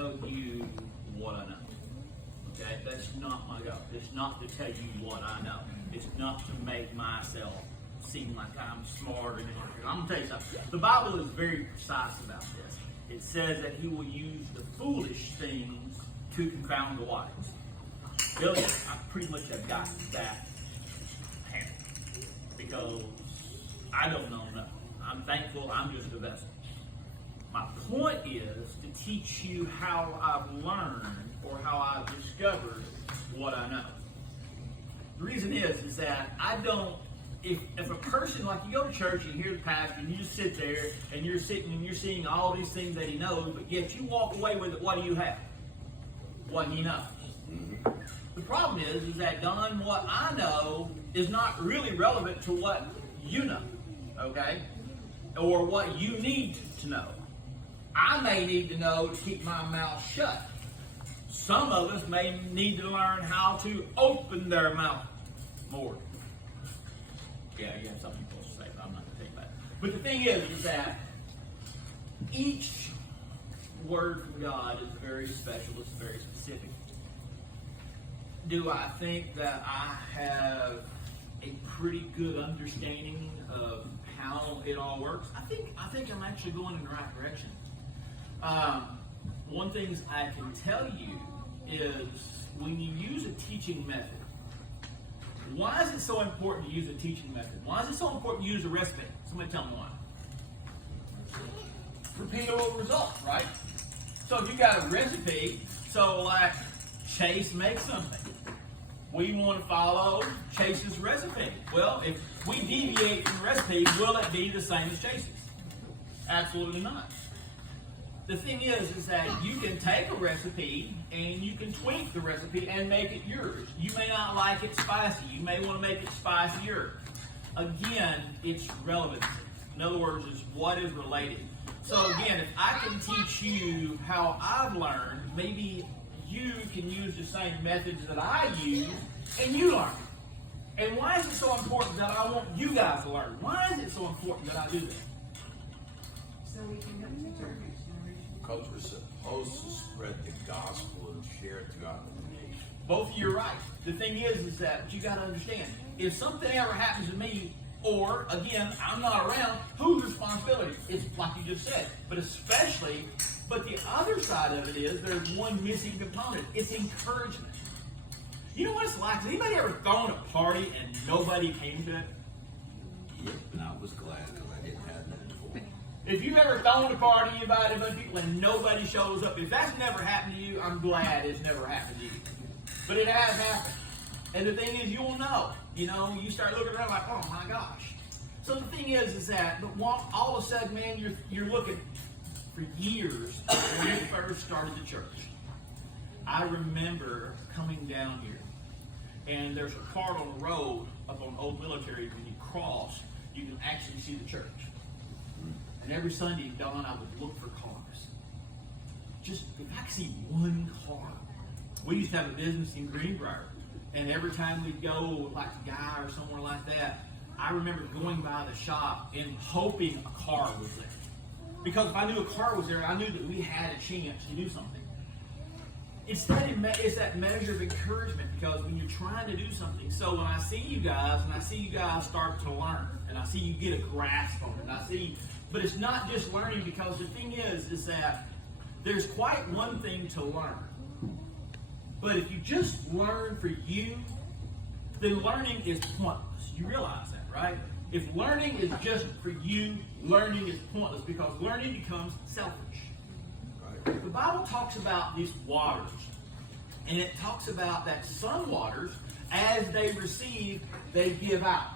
tell you what I know. Okay? That's not my goal. It's not to tell you what I know. It's not to make myself seem like I'm smarter than anyone. I'm going to tell you something. The Bible is very precise about this. It says that he will use the foolish things to confound the wise. Billy, I pretty much have got that handled. Because I don't know enough. I'm thankful I'm just a vessel. My point is to teach you how I've learned or how I've discovered what I know. The reason is that I don't, if a person, like you go to church and you hear the pastor and you just sit there and you're sitting and you're seeing all these things that he knows, but yet you walk away with it, what do you have? What he knows. The problem is that, Don, what I know is not really relevant to what you know, okay? Or what you need to know. I may need to know to keep my mouth shut. Some of us may need to learn how to open their mouth more. Yeah, you have something you're supposed to say, but I'm not going to take that. But the thing is that each word from God is very special, it's very specific. Do I think that I have a pretty good understanding of how it all works? I think I'm actually going in the right direction. One thing I can tell you is when you use a teaching method, why is it so important to use a teaching method? Why is it so important to use a recipe? Somebody tell me why. Repeatable results, right? So if you got a recipe, so like Chase makes something. We want to follow Chase's recipe. Well, if we deviate from the recipe, will it be the same as Chase's? Absolutely not. The thing is that you can take a recipe and you can tweak the recipe and make it yours. You may not like it spicy. You may want to make it spicier. Again, it's relevancy. In other words, it's what is related. So again, if I can teach you how I've learned, maybe you can use the same methods that I use and you learn. And why is it so important that I want you guys to learn? Why is it so important that I do that? So we can help the church. Because we're supposed to spread the gospel and share it throughout the nation. Both of you are right. The thing is that you got to understand, if something ever happens to me, or again, I'm not around, whose responsibility? It's like you just said. But the other side of it is there's one missing component. It's encouragement. You know what it's like? Has anybody ever thrown a party and nobody came to it? Yep, and I was glad because I didn't have that before. If you've ever thrown a party, you invited a bunch of people and nobody shows up, if that's never happened to you, I'm glad it's never happened to you. But it has happened. And the thing is, you'll know. You know, you start looking around like, oh my gosh. So the thing is that all of a sudden, man, you're looking for years when you first started the church. I remember coming down here, and there's a part on the road up on Old Military. When you cross, you can actually see the church. And every Sunday, Don, I would look for cars. Just if I could see one car. We used to have a business in Greenbrier, and every time we'd go, like to Guy or somewhere like that, I remember going by the shop and hoping a car was there. Because if I knew a car was there, I knew that we had a chance to do something. It's that measure of encouragement, because when you're trying to do something, so when I see you guys, and I see you guys start to learn, and I see you get a grasp on it, but it's not just learning, because the thing is that there's quite one thing to learn. But if you just learn for you, then learning is pointless. You realize that, right? If learning is just for you, learning is pointless, because learning becomes selfish. Right. The Bible talks about these waters, and it talks about that some waters, as they receive, they give out.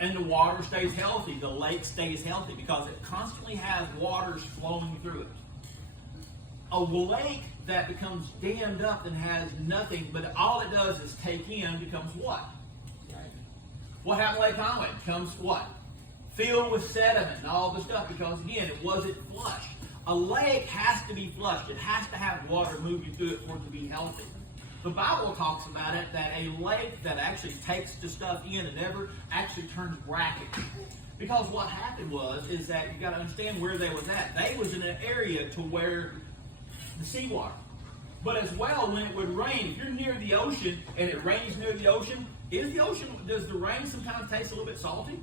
And the water stays healthy, the lake stays healthy, because it constantly has waters flowing through it. A lake that becomes dammed up and has nothing, but all it does is take in, becomes what? What happened to Lake Conway? It becomes what? Filled with sediment and all this stuff, because again, it wasn't flushed. A lake has to be flushed. It has to have water moving through it for it to be healthy. The Bible talks about it, that a lake that actually takes the stuff in and never actually turns brackish. Because what happened is that you got to understand where they was at. They was in an area to where the seawater. But as well, when it would rain, if you're near the ocean and it rains near the ocean, does the rain sometimes taste a little bit salty?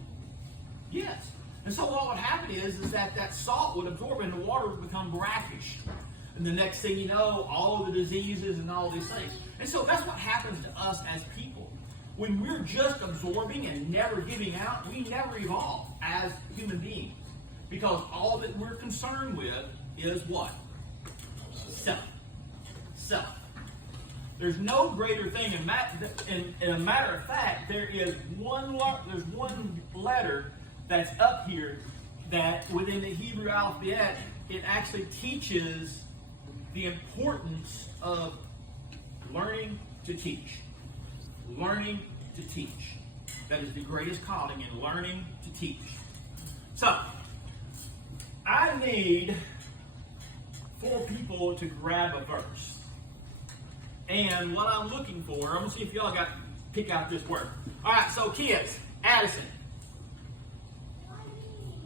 Yes. And so what would happen is that salt would absorb and the water would become brackish. And the next thing you know, all the diseases and all these things. And so that's what happens to us as people. When we're just absorbing and never giving out, we never evolve as human beings. Because all that we're concerned with is what? Self. Self. There's no greater thing. In a matter of fact, there's one letter that's up here that within the Hebrew alphabet, it actually teaches the importance of learning to teach. Learning to teach. That is the greatest calling in learning to teach. So, I need 4 people to grab a verse. And what I'm looking for, I'm going to see if y'all got pick out this word. All right, so kids, Addison.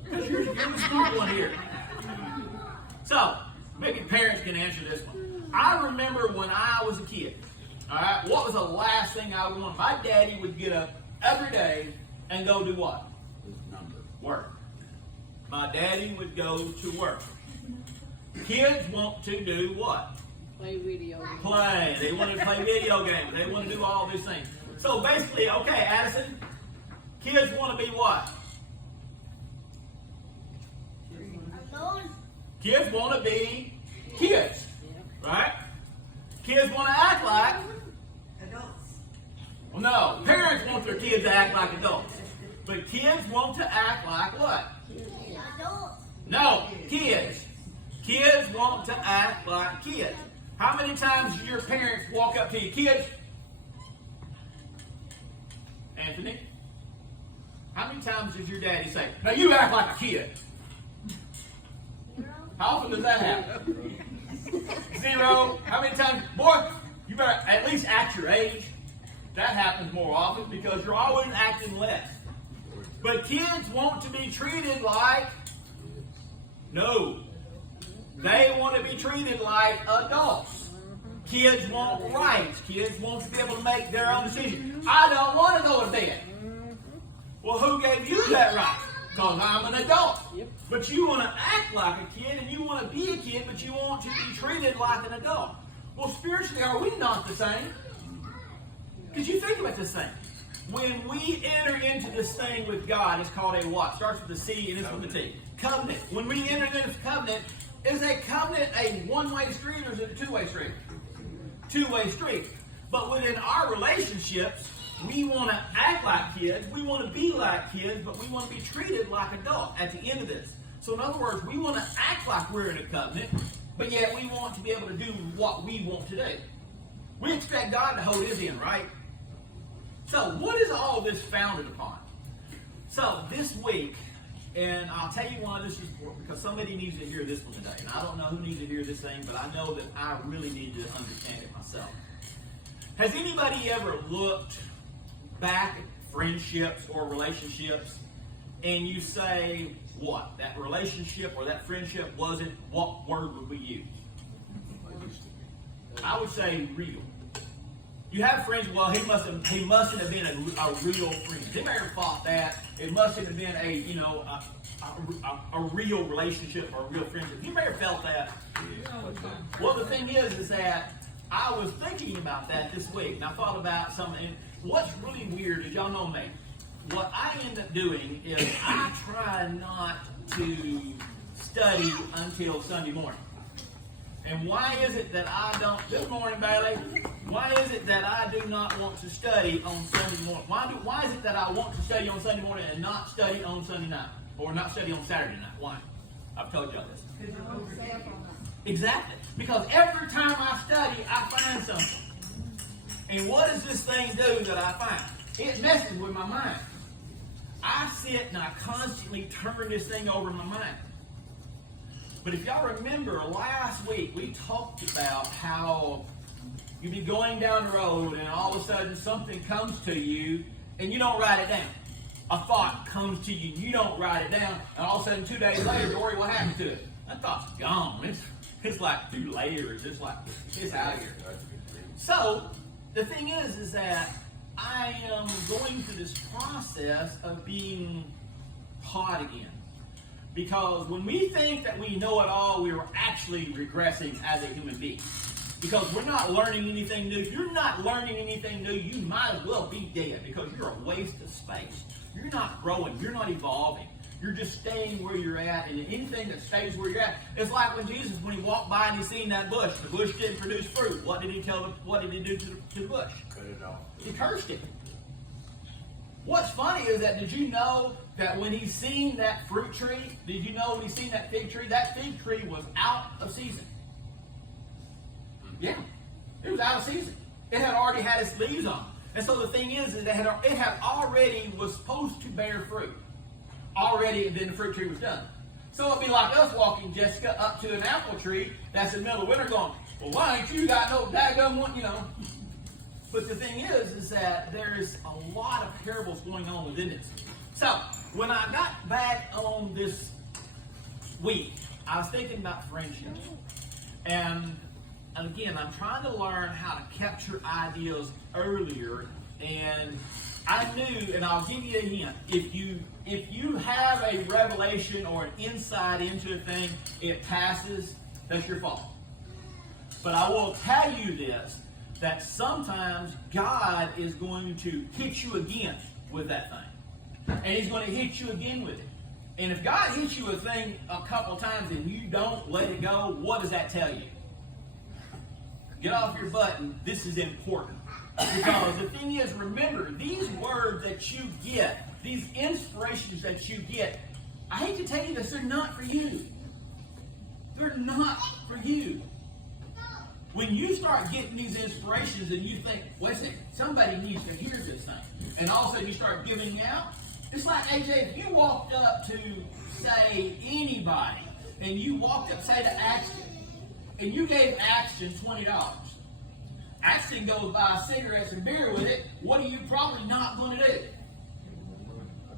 Because you're the smart one here. So, maybe parents can answer this one. I remember when I was a kid, all right, what was the last thing I wanted? My daddy would get up every day and go do what? His number. Work. My daddy would go to work. Kids want to do what? Play video games. Play. They want to play video games. They want to do all these things. So basically, okay, Addison, kids want to be what? Kids want to be kids, right? Kids want to act like Adults. well, no. Parents want their kids to act like adults, but kids want to act like what? No, kids. Kids want to act like kids. How many times do your parents walk up to you, kids? Anthony? How many times does your daddy say, now you act like a kid? How often does that happen? 0. How many times? Boy, you better at least act your age. That happens more often because you're always acting less. But kids want to be treated like, no. They want to be treated like adults. Kids want rights. Kids want to be able to make their own decisions. I don't want to go to bed. Well, who gave you that right? Because I'm an adult. Yep. But you want to act like a kid and you want to be a kid, but you want to be treated like an adult. Well, spiritually, are we not the same? Because you think about this thing. When we enter into this thing with God, it's called a what? Starts with a C and it's with a T. Covenant. When we enter into this covenant, is a covenant a one-way street or is it a two-way street? Two-way street. But within our relationships, we want to act like kids, we want to be like kids, but we want to be treated like adults at the end of this. So in other words, we want to act like we're in a covenant, but yet we want to be able to do what we want to do. We expect God to hold his end, right? So what is all this founded upon? So this week, and I'll tell you why this is for, because somebody needs to hear this one today. And I don't know who needs to hear this thing, but I know that I really need to understand it myself. Has anybody ever looked back at friendships or relationships and you say, what? That relationship or that friendship wasn't, what word would we use? I would say real. You have friends, well, he mustn't have been a real friend. They may have thought that. It mustn't have been a real relationship or a real friendship. You may have felt that. Well, the thing is that I was thinking about that this week, and I thought about something. What's really weird is, y'all know me, what I end up doing is I try not to study until Sunday morning. And why is it that I don't, good morning, Bailey, why is it that I do not want to study on Sunday morning? Why is it that I want to study on Sunday morning and not study on Sunday night? Or not study on Saturday night? Why? I've told y'all this. Because you're overstaying on that. Exactly. Because every time I study, I find something. And what does this thing do that I find? It messes with my mind. I sit and I constantly turn this thing over in my mind. But if y'all remember, last week we talked about how you be going down the road and all of a sudden something comes to you and you don't write it down. A thought comes to you and you don't write it down, and all of a sudden 2 days later, Dory, what happened to it? That thought's gone. It's like 2 layers. It's like, it's out here. That's a good dream. So, the thing is that I am going through this process of being taught again. Because when we think that we know it all, we are actually regressing as a human being. Because we're not learning anything new. If you're not learning anything new, you might as well be dead because you're a waste of space. You're not growing. You're not evolving. You're just staying where you're at, and anything that stays where you're at, it's like when Jesus, when he walked by and he seen that bush, the bush didn't produce fruit. What did he do to the bush? Cut it off. He cursed it. What's funny is that, did you know that when he seen that fruit tree, did you know when he seen that fig tree was out of season? Yeah, it was out of season. It had already had its leaves on. And so the thing is that it had already was supposed to bear fruit. Already, and then the fruit tree was done. So it'd be like us walking, Jessica, up to an apple tree that's in the middle of winter going, well, why ain't you got no daggum one, you know? But the thing is that there is a lot of parables going on within this. So, when I got back on this week, I was thinking about friendships. And again, I'm trying to learn how to capture ideas earlier. And I knew, and I'll give you a hint, if you have a revelation or an insight into a thing, it passes, that's your fault. But I will tell you this, that sometimes God is going to hit you again with that thing. And he's going to hit you again with it. And if God hits you a thing a couple times and you don't let it go, what does that tell you? Get off your butt, and this is important. Because the thing is, remember, these words that you get, these inspirations that you get, I hate to tell you this, they're not for you. They're not for you. When you start getting these inspirations and you think, wait a second, somebody needs to hear this thing, and all of a sudden you start giving out, it's like, AJ, if you walked up to, say, anybody, and you walked up, say, to Axton, and you gave Axton $20. Axton goes buy cigarettes and beer with it, what are you probably not going to do?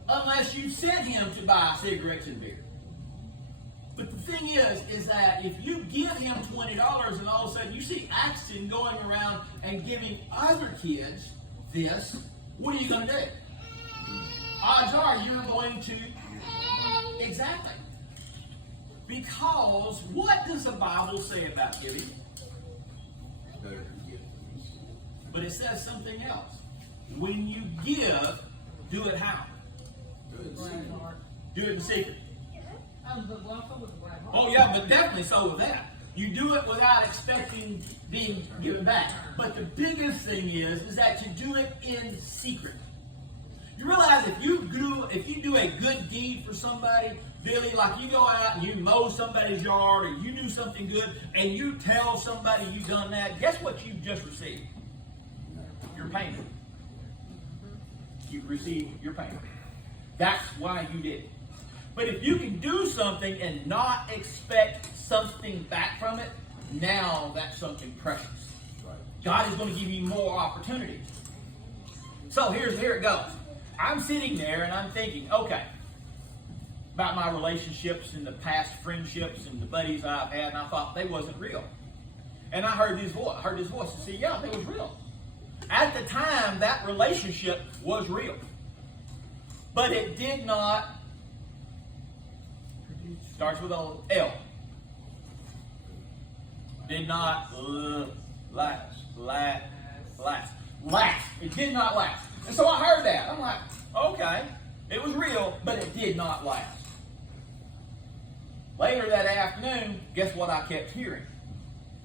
Unless you sent him to buy cigarettes and beer. But the thing is that if you give him $20 and all of a sudden you see Axton going around and giving other kids this, what are you going to do? Odds are you're going to... Exactly. Because what does the Bible say about giving? Better to give than receive. But it says something else. When you give, do it how? Do it in secret. Do it in secret. Oh yeah, but definitely so with that. You do it without expecting being given back. But the biggest thing is that you do it in secret. You realize if you do a good deed for somebody, Billy, like you go out and you mow somebody's yard or you do something good and you tell somebody you've done that, guess what you just received? Your payment. You received your payment. That's why you did it. But if you can do something and not expect something back from it, now that's something precious. Right. God is going to give you more opportunities. So here it goes. I'm sitting there and I'm thinking, okay, about my relationships and the past friendships and the buddies I've had, and I thought they wasn't real. And I heard this voice and said, yeah, they was real. At the time, that relationship was real. But it did not, starts with a L, did not last. It did not last. And so I heard that. I'm like, okay, it was real, but it did not last. Later that afternoon, guess what I kept hearing?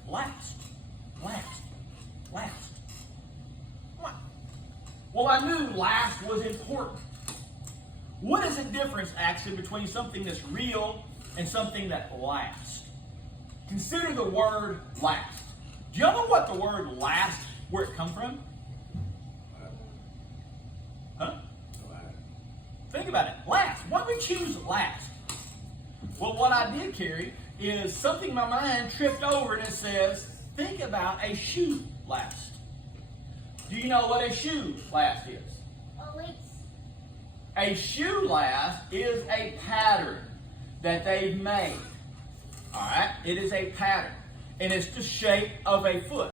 Last. What? Well, I knew last was important. What is the difference, actually, between something that's real and something that lasts? Consider the word last. Do you know what the word last, where it comes from? Huh? Think about it. Last. Why do we choose last? Well, what I did, Carrie, is something in my mind tripped over and it says, think about a shoe last. Do you know what a shoe last is? A shoe last is a pattern that they've made. All right, it is a pattern, and it's the shape of a foot.